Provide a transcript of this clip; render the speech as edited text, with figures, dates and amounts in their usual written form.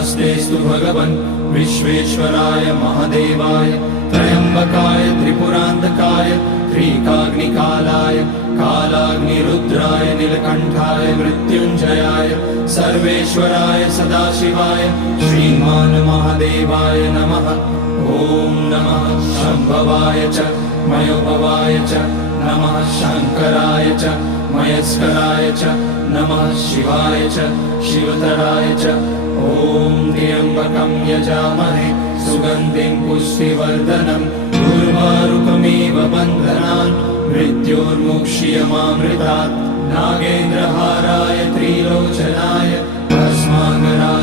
नमस्तेस्तु भगवन् विश्वेश्वराय महादेवाय त्र्यम्बकाय त्रिपुरान्तकाय त्रिकाग्निकालाय कालाग्निरुद्राय नीलकण्ठाय मृत्युञ्जयाय सर्वेश्वराय सदाशिवाय श्रीमान् महादेवाय नमः। ॐ नमः शम्भवाय च मयोभवाय च नमः शङ्कराय च मयस्कराय च नमः शिवाय च शिवतराय च। ॐ त्र्यम्बकं यजामहे सुगन्धिं पुष्टिवर्धनम् उर्वारुकमिव बन्धनान् मृत्योर्मुक्ष्यमामृतात्। नागेन्द्रहाराय त्रिलोचनाय भस्माङ्गराय